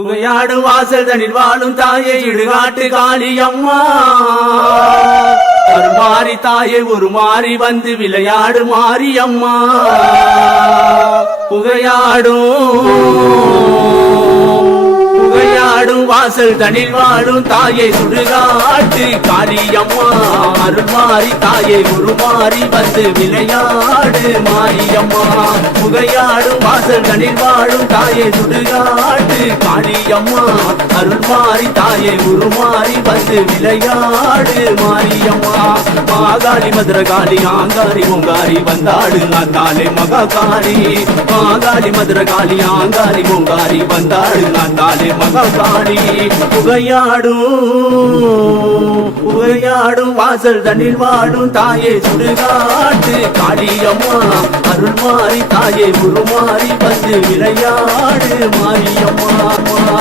புகையாடு வாசல் தனில் வாழும் தாயை இடுகாட்டு காளியம்மா மாறி தாயை ஒரு மாறி வந்து விளையாடு மாரியம்மா புகையாடும் வாசல் தனில் வாழும் தாயை சுடுகாட்டு காளியம்மா அருள் மாறி தாயை ஒரு மாறி வந்து விளையாடு மாரியம்மா புகையாடும் வாசல் தனில் வாழும் தாயை சுடுகாட்டு காளியம்மா அருள் மாறி தாயை ஒரு மாறி வந்து விளையாடு மாரியம்மா மாகாளி மதுரகாளி ஆங்காரி ஓங்காரி வந்தாடு நாத்தாலே மகாகாளி மாகாளி மதுரகாளி ஆங்காரி ஓங்காரி வந்தாடு நாத்தாலே மகாகாளி புகையாடும் வாசல் தண்ணில் வாடும் தாயை சுடுகாட்டு காளியம்மா அருள் மாறி தாயை உருமாறி வந்து விளையாடு மாரியம்மா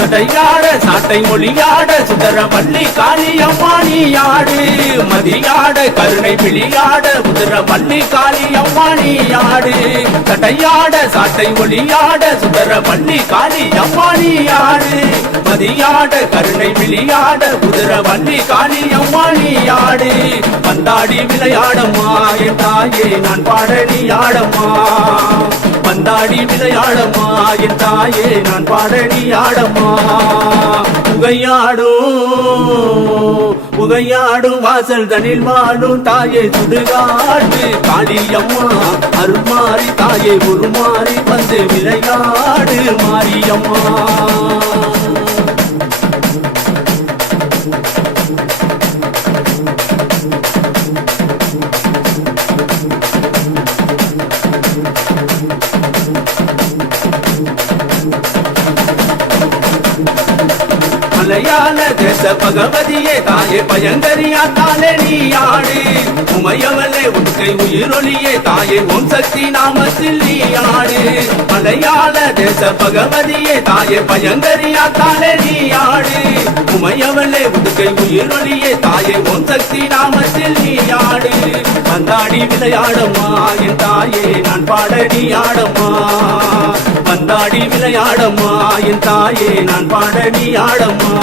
சட்டையாட சாட்டை மொழியாட சுந்தரமல்லி காளியம்மா நீயாடு மதியாட கருணை விழியாட சுந்தரமல்லி காளியம்மா நீயாடு சட்டையாட சாட்டை மொழியாட சுந்தரமல்லி காளியம்மா நீயாடு மதியாட கருணை விழியாட சுந்தரமல்லி காளியம்மா நீயாடு வந்தாடி விளையாடம்மா என் தாயே நான் பாட நீயாடம்மா வந்தாடி விளையாடம்மா என் தாயே நான் பாட நீயாடம்மா புகையாடும் வாசல் தனில் வாழும் தாயை சுடுகாட்டு காளியம்மா அருள் மாறி தாயை ஒரு மாறி வந்து விளையாடு மாரியம்மா மலையாள தேச பகவதியே தாயே பயங்கரியா தாலே நீயாடு உமையவளே உன்கை உயிரொலியே தாயே ஓம் சக்தி நாமத்தில் நீயாடு மலையாள தேச பகவதியே தாயே பயங்கரியா தாலே நீயாடு உமையவளே உன்கை உயிரொலியே தாயே ஓம் சக்தி நாமத்தில் நீயாடு வந்தாடி விளையாடம்மா என் தாயே நான் பாட நீயாடம்மா வந்தாடி விளையாடம்மா என் தாயே நான் பாட நீயாடம்மா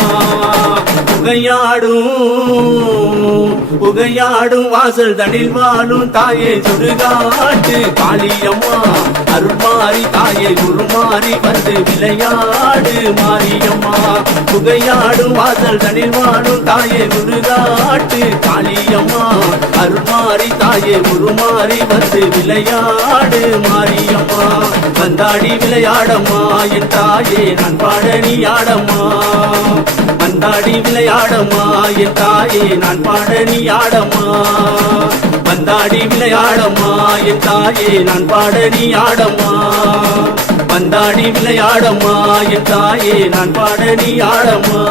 புகையாடும் வாசல் தனில் வாழும் தாயை சுடுகாட்டு காளியம்மா அருள் மாறி தாயை உருமாறி வந்து விளையாடு மாரியம்மா புகையாடும் வாசல் தனில் வாழும் தாயை சுடுகாட்டு காளியம்மா அருள் மாறி தாயை உருமாறி வந்து விளையாடு மாரியம்மா வந்தாடி விளையாடம்மா என் தாயே நான் பாட நீயாடம்மா வந்தாடி விளையாடம்மா என் தாயே நான் பாட நீயாடம்மா வந்தாடி விளையாடம்மா என் தாயே நான் பாட நீயாடம்மா வந்தாடி விளையாடம்மா என் தாயே நான் பாட நீயாடம்மா